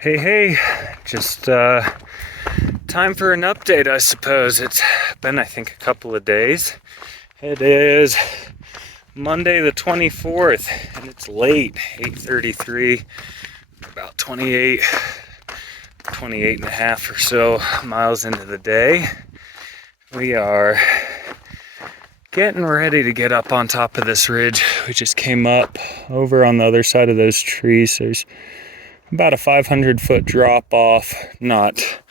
Hey, just time for an update, I suppose. It's been, I think, a couple of days. It is Monday the 24th, and it's late, 8:33, about 28 and a half or so miles into the day. We are getting ready to get up on top of this ridge. We just came up over on the other side of those trees. There's about a 500-foot drop off, not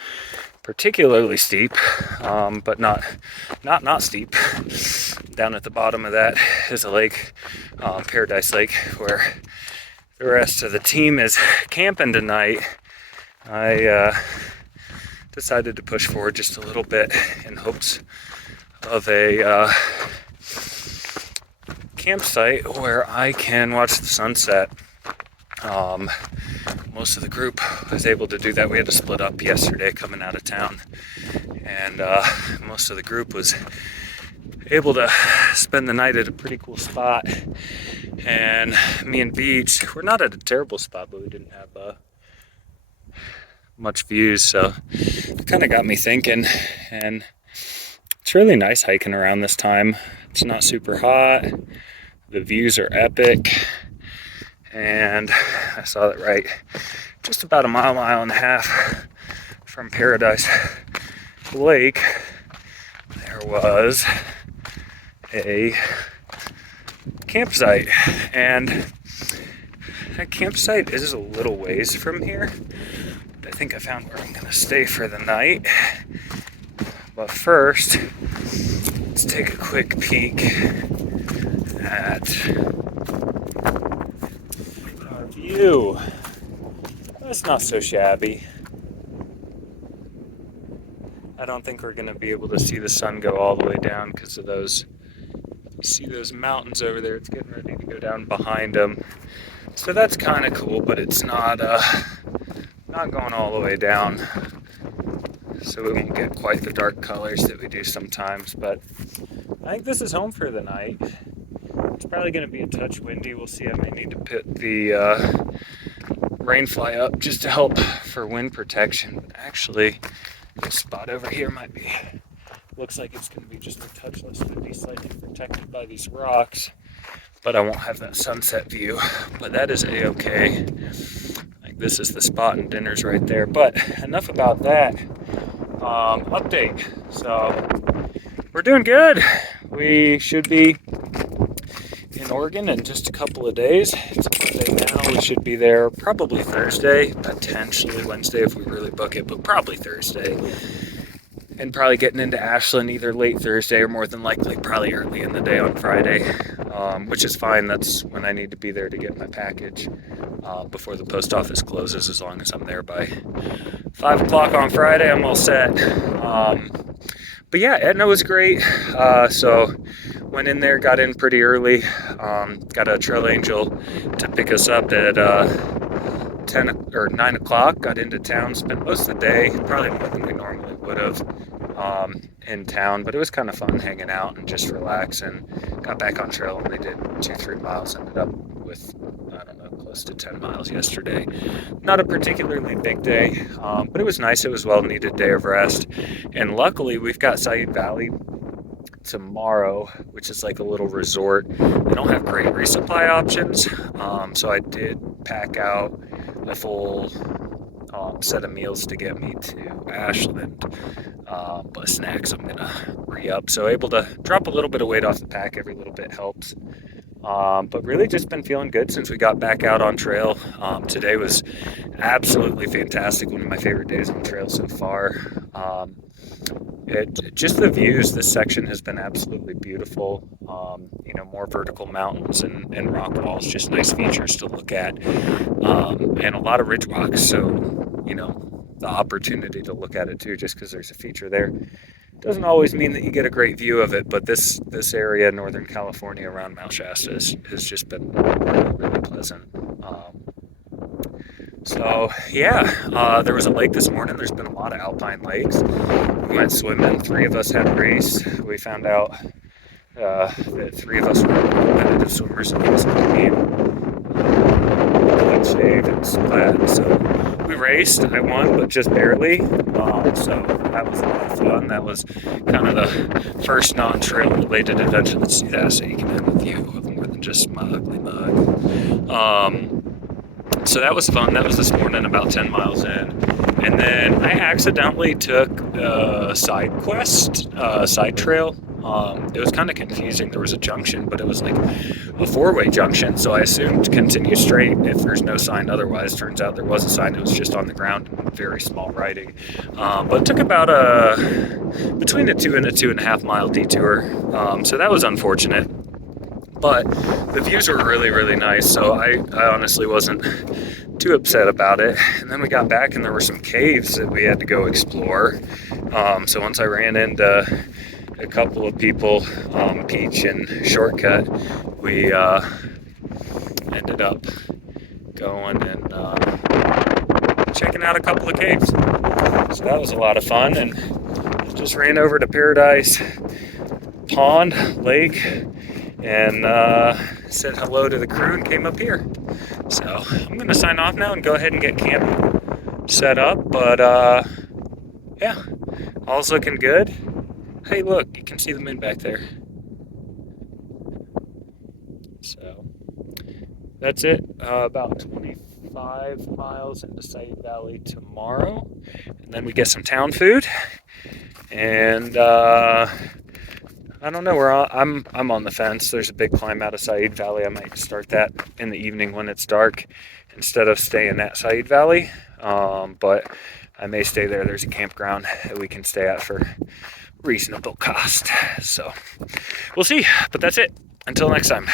particularly steep, but not steep. Down at the bottom of that is a lake, Paradise Lake, where the rest of the team is camping tonight. I decided to push forward just a little bit in hopes of a campsite where I can watch the sunset. Most of the group was able to do that. We had to split up yesterday coming out of town, and most of the group was able to spend the night at a pretty cool spot. And me and Beach, we're not at a terrible spot, but we didn't have much views, so it kind of got me thinking. And it's really nice hiking around this time. It's not super hot, the views are epic, and I saw that right just about a mile and a half from Paradise Lake, there was a campsite, and that campsite is a little ways from here, but I think I found where I'm gonna stay for the night. But first, let's take a quick peek at our view. That's not so shabby. I don't think we're gonna be able to see the sun go all the way down because of those. You see those mountains over there? It's getting ready to go down behind them. So that's kind of cool, but it's not going all the way down. So we won't get quite the dark colors that we do sometimes. But I think this is home for the night. It's probably going to be a touch windy. We'll see. I may need to put the rain fly up just to help for wind protection. But actually, this spot over here looks like it's going to be just a touch less windy, slightly protected by these rocks. But I won't have that sunset view. But that is a-okay. Like, this is the spot, and dinner's right there. But enough about that. Update. So we're doing good. We should be in Oregon in just a couple of days. It's Monday now. We should be there probably Thursday, potentially Wednesday if we really book it, but probably Thursday. And probably getting into Ashland either late Thursday or more than likely probably early in the day on Friday, which is fine. That's when I need to be there to get my package before the post office closes. As long as I'm there by 5 o'clock on Friday, I'm all set. But yeah, Etna was great. So went in there, got in pretty early, got a trail angel to pick us up at 10 or 9 o'clock, got into town, spent most of the day, probably more than we normally would have in town, but it was kind of fun hanging out and just relax, and got back on trail, and we did 2-3 miles, ended up with, I don't know, close to 10 miles yesterday. Not a particularly big day, but it was nice. It was a well-needed day of rest, and luckily we've got Said Valley tomorrow, which is like a little resort. They don't have great resupply options, so I did pack out a full set of meals to get me to Ashland, but snacks I'm gonna re-up, so able to drop a little bit of weight off the pack. Every little bit helps. But really just been feeling good since we got back out on trail. Today was absolutely fantastic, one of my favorite days on trail so far. Just the views, this section has been absolutely beautiful. More vertical mountains and rock walls, just nice features to look at, and a lot of ridge walks, so the opportunity to look at it too, just because there's a feature there doesn't always mean that you get a great view of it. But this area, Northern California around Mount Shasta, has just been really, really pleasant. So yeah, there was a lake this morning. There's been a lot of alpine lakes. We went swimming. 3 of us had a race. We found out that 3 of us were competitive swimmers in this team. got shaved. It's flat. So we raced. I won, but just barely. So that was a lot of fun. That was kind of the first non-trail related adventure. Let's see that so you can have a view of more than just my ugly mug. So that was fun. That was this morning, about 10 miles in. And then I accidentally took a side quest, side trail. It was kind of confusing. There was a junction, but it was like a four-way junction. So I assumed continue straight if there's no sign otherwise. Turns out there was a sign. It was just on the ground, very small writing. But it took about between a 2 and a 2.5 mile detour. So that was unfortunate. But the views were really, really nice, so I honestly wasn't too upset about it. And then we got back and there were some caves that we had to go explore. So once I ran into a couple of people, Peach and Shortcut, we ended up going and checking out a couple of caves. So that was a lot of fun, and just ran over to Paradise Pond, Lake, and said hello to the crew and came up here. So I'm gonna sign off now and go ahead and get camp set up, but yeah, all's looking good. Hey, look, you can see the moon back there. So that's it. About 25 miles into Said Valley tomorrow, and then we get some town food. And I don't know. I'm on the fence. There's a big climb out of Said Valley. I might start that in the evening when it's dark instead of staying at Said Valley. But I may stay there. There's a campground that we can stay at for reasonable cost. So we'll see. But that's it. Until next time.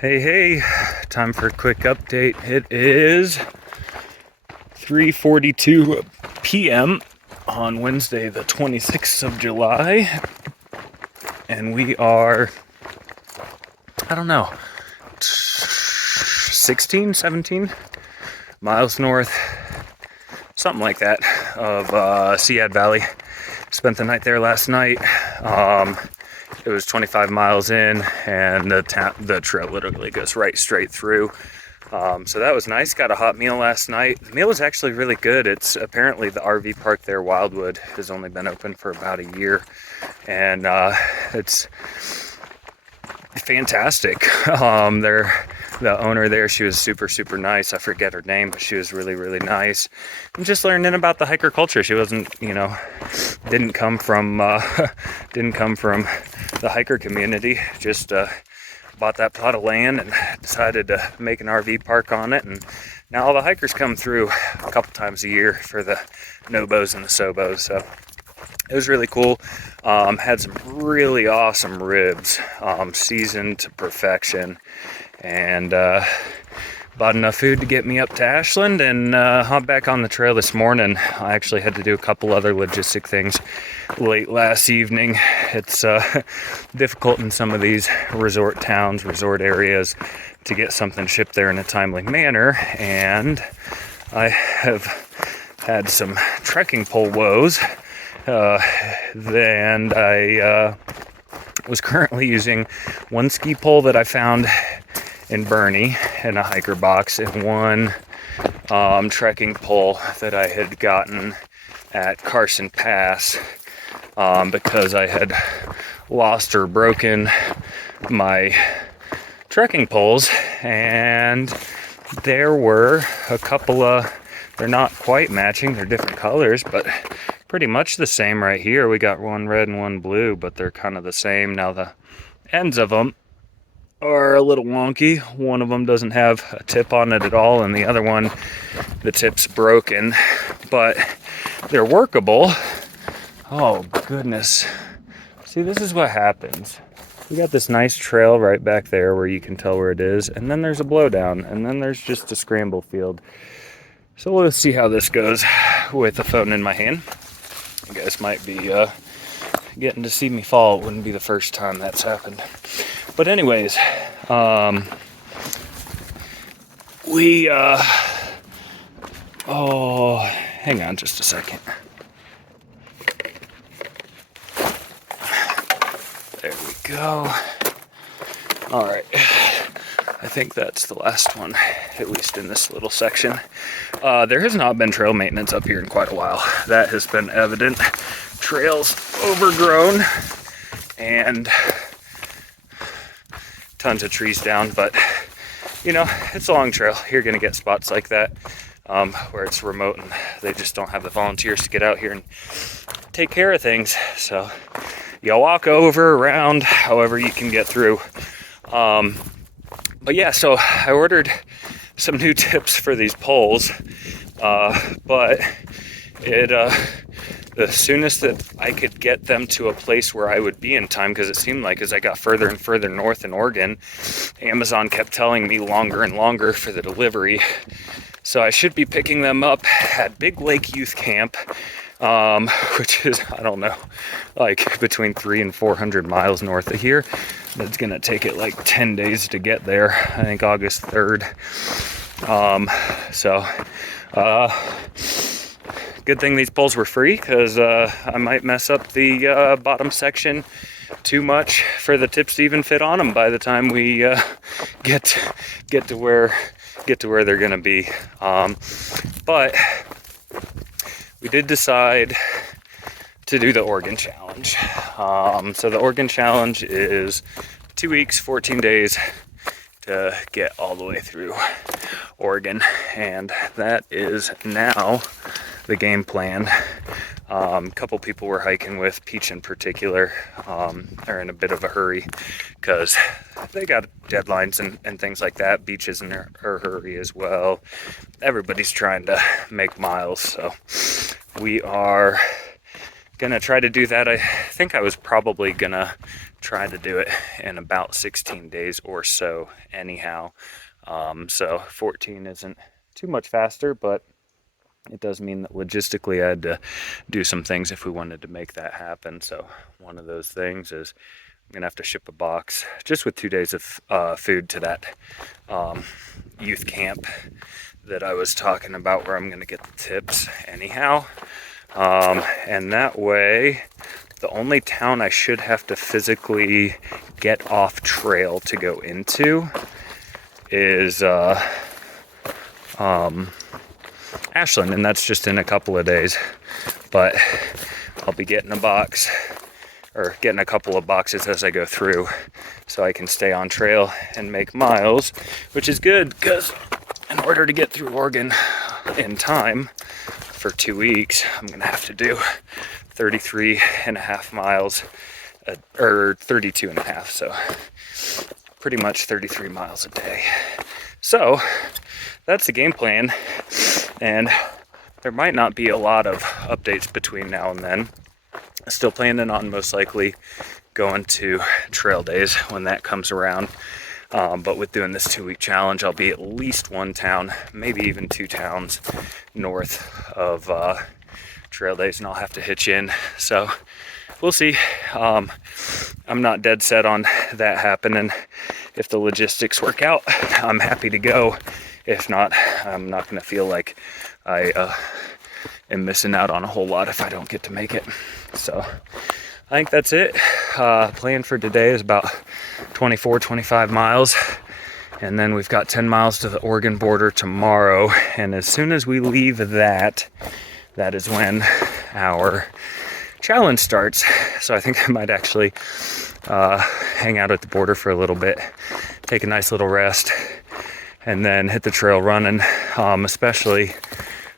Hey, time for a quick update. It is 3:42 p.m. on Wednesday, the 26th of July, and we are, I don't know, 16, 17 miles north, something like that, of Said Valley. Spent the night there last night. It was 25 miles in, and the trail literally goes right straight through. So that was nice. Got a hot meal last night. The meal was actually really good. It's apparently the RV park there, Wildwood, has only been open for about a year, and it's fantastic. The owner there, she was super nice. I forget her name, but she was really nice. I'm just learning about the hiker culture. She wasn't, didn't come from the hiker community. Just bought that plot of land and decided to make an RV park on it. And now all the hikers come through a couple times a year for the Nobos and the Sobos. So it was really cool. Had some really awesome ribs, seasoned to perfection, and bought enough food to get me up to Ashland and hop back on the trail this morning. I actually had to do a couple other logistic things late last evening. It's difficult in some of these resort towns, resort areas, to get something shipped there in a timely manner, and I have had some trekking pole woes. And I was currently using one ski pole that I found in Bernie in a hiker box, and one trekking pole that I had gotten at Carson Pass, because I had lost or broken my trekking poles, and there were a couple of, they're not quite matching, they're different colors, but pretty much the same right here. We got one red and one blue, but they're kind of the same. Now the ends of them are a little wonky. One of them doesn't have a tip on it at all, and the other one, the tip's broken, but they're workable. Oh goodness. See, this is what happens. We got this nice trail right back there where you can tell where it is, and then there's a blowdown, and then there's just a scramble field. So let's see how this goes with the phone in my hand. You guys might be getting to see me fall. It wouldn't be the first time that's happened. But anyways, oh, hang on just a second. There we go. All right. I think that's the last one, at least in this little section. There has not been trail maintenance up here in quite a while. That has been evident. Trails overgrown and tons of trees down, but you know, it's a long trail. You're gonna get spots like that where it's remote and they just don't have the volunteers to get out here and take care of things. So you walk over, around, however you can get through. But yeah, so I ordered some new tips for these poles, but the soonest that I could get them to a place where I would be in time, because it seemed like as I got further and further north in Oregon, Amazon kept telling me longer and longer for the delivery. So I should be picking them up at Big Lake Youth Camp, which is, I don't know, like between 300 and 400 miles north of here. It's gonna take it like 10 days to get there. I think August 3rd. Good thing these poles were free, because I might mess up the bottom section too much for the tips to even fit on them by the time we get to where they're gonna be. But we did decide to do the Oregon Challenge. So the Oregon Challenge is 2 weeks, 14 days to get all the way through Oregon, and that is now the game plan. A couple people we're hiking with, Peach in particular, are in a bit of a hurry because they got deadlines and things like that. Beach is in a hurry as well. Everybody's trying to make miles, so we are gonna try to do that. I think I was probably gonna try to do it in about 16 days or so anyhow. So 14 isn't too much faster, but it does mean that logistically I had to do some things if we wanted to make that happen. So one of those things is I'm gonna have to ship a box just with 2 days of food to that youth camp that I was talking about, where I'm gonna get the tips anyhow. And that way, the only town I should have to physically get off trail to go into is Ashland, and that's just in a couple of days. But I'll be getting a box, or getting a couple of boxes as I go through, so I can stay on trail and make miles, which is good, because in order to get through Oregon in time for 2 weeks, I'm gonna have to do 33 and a half miles, or 32 and a half, so pretty much 33 miles a day. So that's the game plan, and there might not be a lot of updates between now and then. Still planning on most likely going to trail days when that comes around. But with doing this 2-week challenge, I'll be at least one town, maybe even 2 towns north of trail days, and I'll have to hitch in. So we'll see. I'm not dead set on that happening. If the logistics work out, I'm happy to go. If not, I'm not going to feel like I am missing out on a whole lot if I don't get to make it. So I think that's it. Plan for today is about 24, 25 miles. And then we've got 10 miles to the Oregon border tomorrow. And as soon as we leave that is when our challenge starts. So I think I might actually hang out at the border for a little bit, take a nice little rest, and then hit the trail running, especially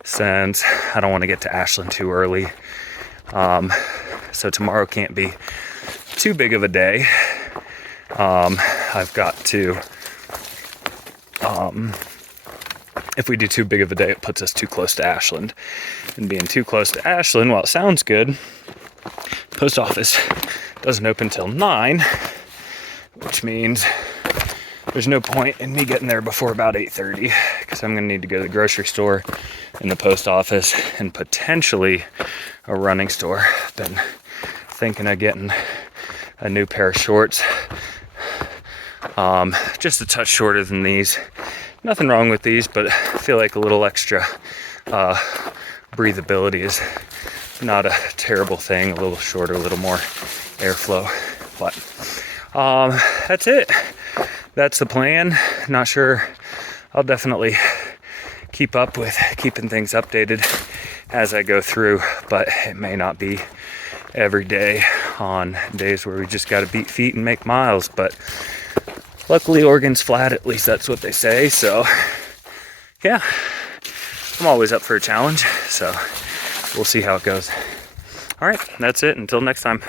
since I don't want to get to Ashland too early. So tomorrow can't be too big of a day. I've got to, if we do too big of a day, it puts us too close to Ashland. And being too close to Ashland, while it sounds good, post office doesn't open till 9, which means there's no point in me getting there before about 8:30, because I'm going to need to go to the grocery store and the post office and potentially a running store. Been thinking of getting a new pair of shorts, just a touch shorter than these. Nothing wrong with these, but I feel like a little extra breathability is not a terrible thing. A little shorter, a little more airflow. But that's it. That's the plan. Not sure. I'll definitely keep up with keeping things updated as I go through, but it may not be every day on days where we just got to beat feet and make miles. But luckily Oregon's flat, at least that's what they say. So yeah, I'm always up for a challenge, so we'll see how it goes. All right, that's it. Until next time.